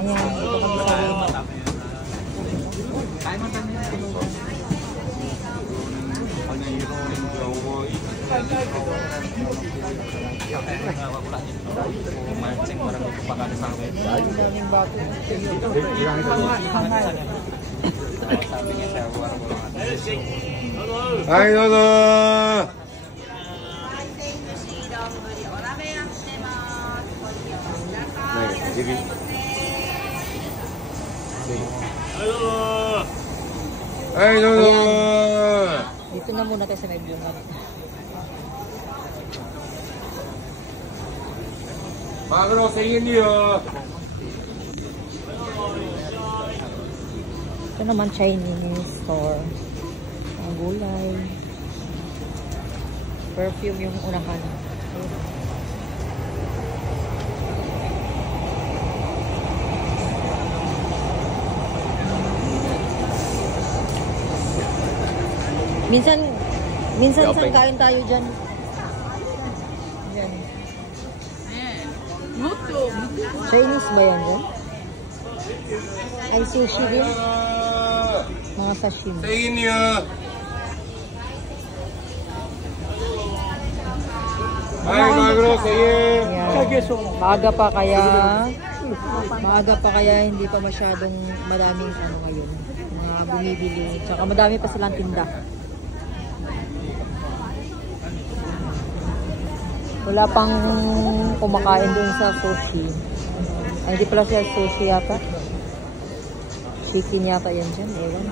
Ayan, dito kami sa Wema. Hai, dozo. Hai, dozo. Dito na muna tayo sa may bungad. Magro sa inyo. Ito naman Chinese store. Ang gulay. Perfume yung unahan. Minsan isang kain tayo dyan. Yan. Chinese ba yan dyan? Ay, sushi din. Mga sashimi. Sa inyo. Hai, magro sa inyo. Maaga pa kaya hindi pa masyadong madaming ano ngayon. Mga bumibili. Tsaka madami pa silang tinda. Wala pang kumakain dun sa sushi. Ay, hindi pala siya sushi yata. Chicken yata yan dyan. Ewan.